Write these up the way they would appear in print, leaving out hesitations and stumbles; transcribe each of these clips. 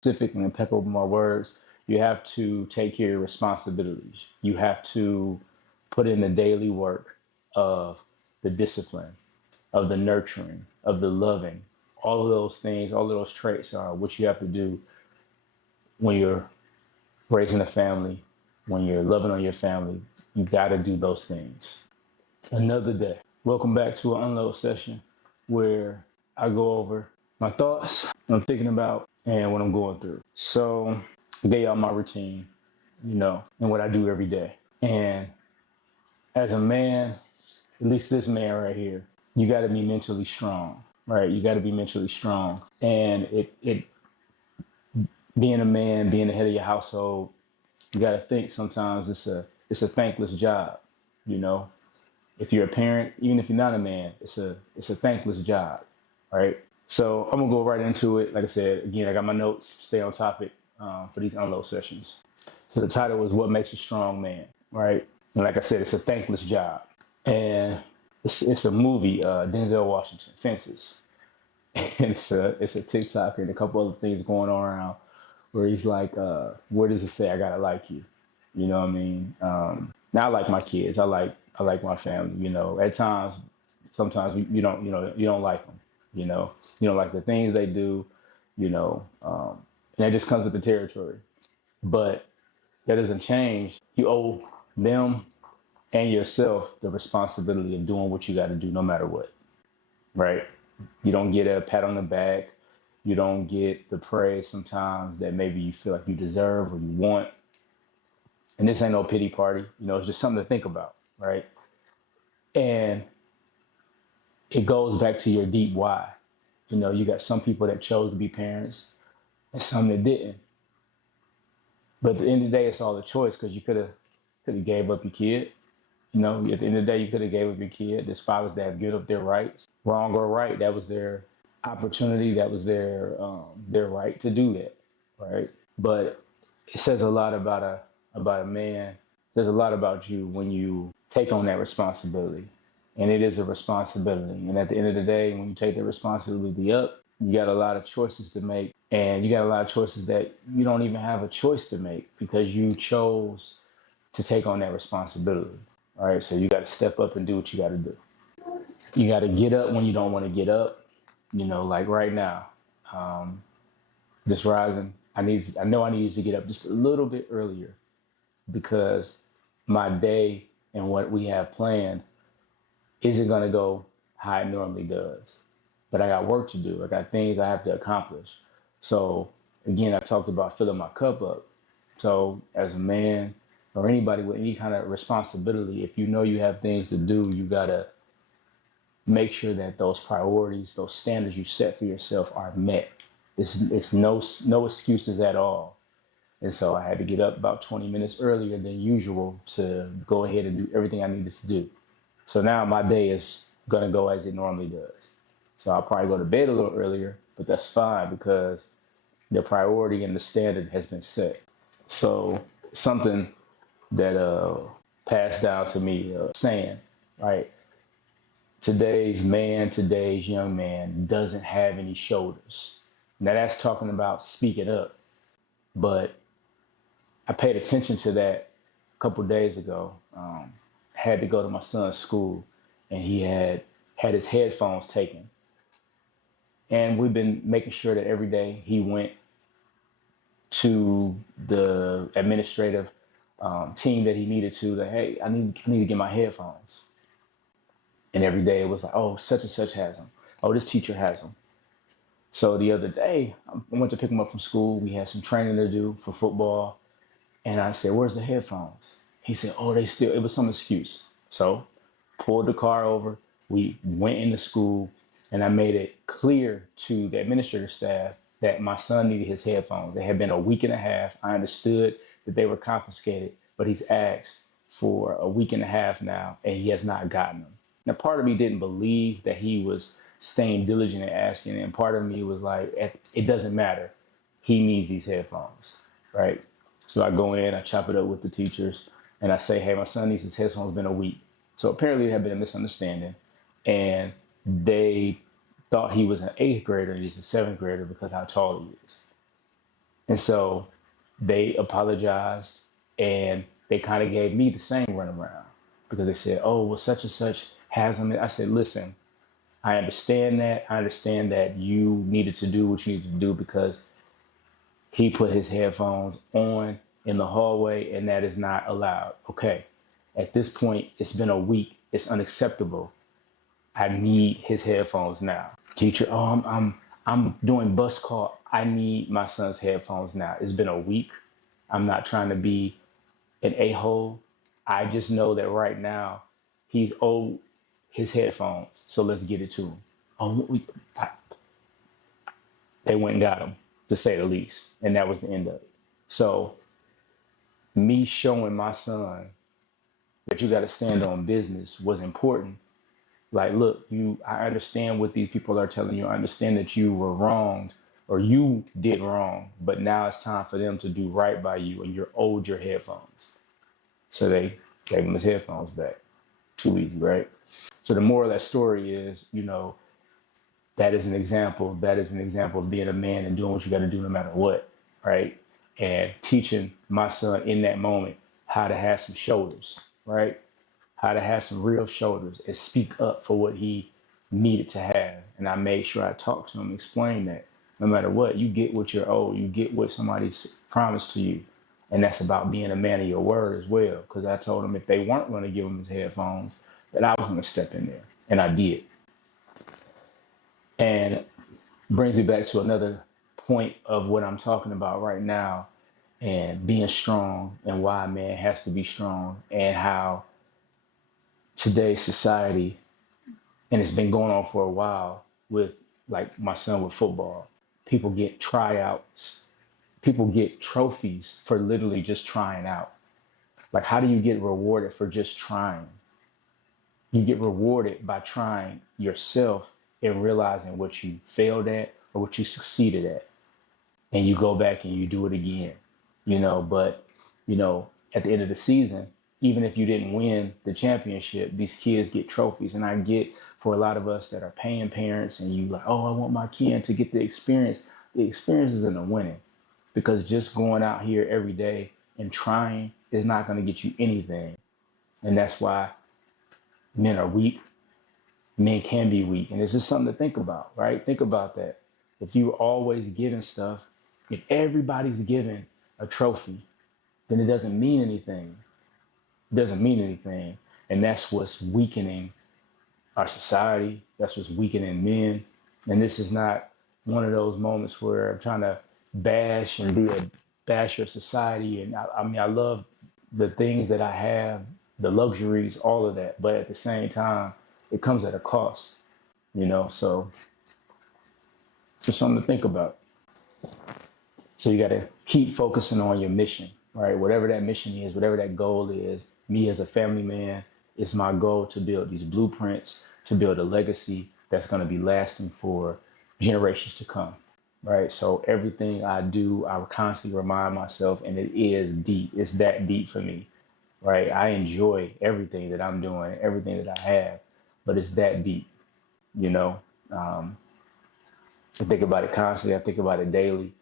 specific and impeccable with my words. You have to take care of your responsibilities. You have to put in the daily work of the discipline, of the nurturing, of the loving. All of those things, all of those traits are what you have to do when you're raising a family, when you're loving on your family. You got to do those things. Another day. Welcome back to an unload session where I go over my thoughts, what I'm thinking about, and what I'm going through. So I gave y'all my routine, and what I do every day. And as a man, at least this man right here, you got to be mentally strong, right? You got to be mentally strong. And it being a man, being the head of your household, you got to think sometimes it's a thankless job, you know. If you're a parent, even if you're not a man, it's a thankless job, right? So I'm gonna go right into it. Like I said, again, I got my notes, stay on topic for these unload sessions. So the title was "What Makes a Strong Man," right? And like I said, it's a thankless job, and it's a movie, Denzel Washington, Fences, and it's a TikTok and a couple other things going on around where he's like, "Where does it say I gotta like you?" You know what I mean? Now I like my kids. I like my family. You know, at times, sometimes you don't like them. You don't like the things they do. And that just comes with the territory. But that doesn't change. You owe them and yourself the responsibility of doing what you got to do, no matter what. Right? You don't get a pat on the back. You don't get the praise sometimes that maybe you feel like you deserve or you want. And this ain't no pity party. It's just something to think about, right? And it goes back to your deep why. You got some people that chose to be parents and some that didn't. But at the end of the day, it's all a choice because you could have gave up your kid. At the end of the day, you could have gave up your kid. There's fathers that have given up their rights, wrong or right. That was their opportunity. That was their right to do that, right? But it says a lot about a man. There's a lot about you when you take on that responsibility. And it is a responsibility. And at the end of the day, when you take that responsibility up, you got a lot of choices to make. And you got a lot of choices that you don't even have a choice to make because you chose to take on that responsibility. All right. So you got to step up and do what you got to do. You got to get up when you don't want to get up. Like right now, this rising, I know I needed to get up just a little bit earlier because my day and what we have planned isn't going to go how it normally does. But I got work to do. I got things I have to accomplish. So again, I talked about filling my cup up. So as a man or anybody with any kind of responsibility, if you know you have things to do, you got to make sure that those priorities, those standards you set for yourself are met. It's no excuses at all. And so I had to get up about 20 minutes earlier than usual to go ahead and do everything I needed to do. So now my day is going to go as it normally does. So I'll probably go to bed a little earlier, but that's fine because the priority and the standard has been set. So something that passed down to me saying, right, today's young man doesn't have any shoulders. Now that's talking about speaking up, but I paid attention to that a couple days ago. Had to go to my son's school and he had his headphones taken. And we've been making sure that every day he went to the administrative team that he needed to, that, hey, I need to get my headphones. And every day it was like, oh, such and such has them. Oh, this teacher has them. So the other day, I went to pick him up from school. We had some training to do for football. And I said, where's the headphones? He said, oh, it was some excuse. So pulled the car over. We went into school and I made it clear to the administrative staff that my son needed his headphones. They had been a week and a half. I understood that they were confiscated, but he's asked for a week and a half now and he has not gotten them. Now, part of me didn't believe that he was staying diligent and asking. And part of me was like, it doesn't matter. He needs these headphones, right? So I go in, I chop it up with the teachers, and I say, hey, my son needs his headphones. It's been a week. So apparently there had been a misunderstanding, and they thought he was an 8th grader and he's a 7th grader because how tall he is. And so they apologized and they kind of gave me the same runaround because they said, oh, well, such and such has them. I said, listen, I understand that. I understand that you needed to do what you needed to do because he put his headphones on in the hallway and that is not allowed. Okay. At this point, it's been a week. It's unacceptable. I need his headphones now. Teacher, oh, I'm doing bus call. I need my son's headphones now. It's been a week. I'm not trying to be an a-hole. I just know that right now he's owed his headphones. So let's get it to him. They went and got him, to say the least. And that was the end of it. So me showing my son that you got to stand on business was important. Like, look, I understand what these people are telling you. I understand that you were wronged or you did wrong, but now it's time for them to do right by you and you're owed your headphones. So they gave him his headphones back. Too easy, right? So the moral of that story is, that is an example. That is an example of being a man and doing what you got to do no matter what, right? And teaching my son in that moment how to have some shoulders, right? How to have some real shoulders and speak up for what he needed to have. And I made sure I talked to him, explained that no matter what, you get what you're owed. You get what somebody's promised to you. And that's about being a man of your word as well. Because I told him if they weren't going to give him his headphones, that I was going to step in there. And I did. And brings me back to another point of what I'm talking about right now and being strong and why a man has to be strong and how today's society, and it's been going on for a while with like my son with football, people get tryouts, people get trophies for literally just trying out. Like, how do you get rewarded for just trying? You get rewarded by trying yourself and realizing what you failed at or what you succeeded at. And you go back and you do it again, but, at the end of the season, even if you didn't win the championship, these kids get trophies. And I get for a lot of us that are paying parents and you like, oh, I want my kid to get the experience. The experience isn't a winning because just going out here every day and trying is not going to get you anything. And that's why men are weak. Men can be weak. And it's just something to think about, right? Think about that. If you're always giving stuff, if everybody's given a trophy, then it doesn't mean anything. It doesn't mean anything. And that's what's weakening our society. That's what's weakening men. And this is not one of those moments where I'm trying to bash and be a basher of society. And I love the things that I have, the luxuries, all of that. But at the same time, it comes at a cost, so just something to think about. So you got to keep focusing on your mission, right? Whatever that mission is, whatever that goal is, me as a family man, it's my goal to build these blueprints, to build a legacy that's going to be lasting for generations to come, right? So everything I do, I constantly remind myself, and it is deep. It's that deep for me, right? I enjoy everything that I'm doing, everything that I have, but it's that deep, I think about it constantly. I think about it daily.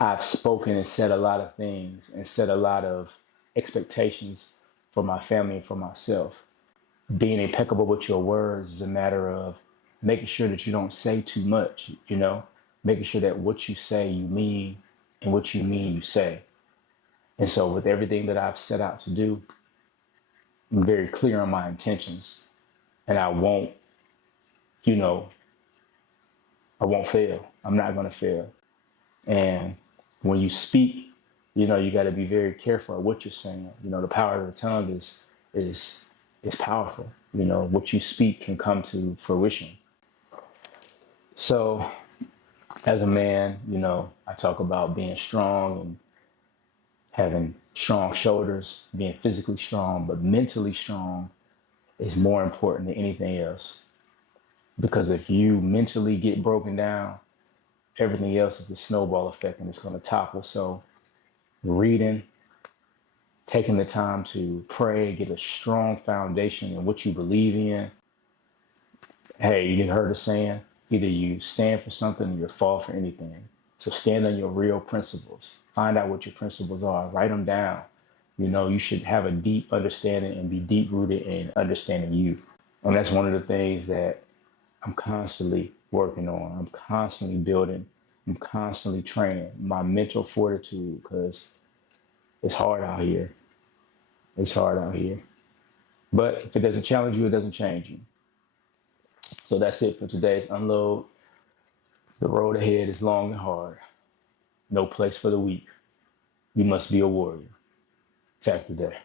I've spoken and said a lot of things and set a lot of expectations for my family and for myself. Being impeccable with your words is a matter of making sure that you don't say too much, making sure that what you say you mean and what you mean you say. And so with everything that I've set out to do, I'm very clear on my intentions and I won't fail. I'm not going to fail. And when you speak, you got to be very careful of what you're saying. The power of the tongue is powerful. What you speak can come to fruition. So as a man, I talk about being strong and having strong shoulders, being physically strong, but mentally strong is more important than anything else. Because if you mentally get broken down, everything else is a snowball effect and it's going to topple. So reading, taking the time to pray, get a strong foundation in what you believe in. Hey, you heard the saying, Either you stand for something or you fall for anything. So stand on your real principles. Find out what your principles are. Write them down. You should have a deep understanding and be deep rooted in understanding you. And that's one of the things that I'm constantly working on. I'm constantly building. I'm constantly training my mental fortitude because it's hard out here. It's hard out here. But if it doesn't challenge you, it doesn't change you. So that's it for today's unload. The road ahead is long and hard. No place for the weak. You must be a warrior. Attack the day.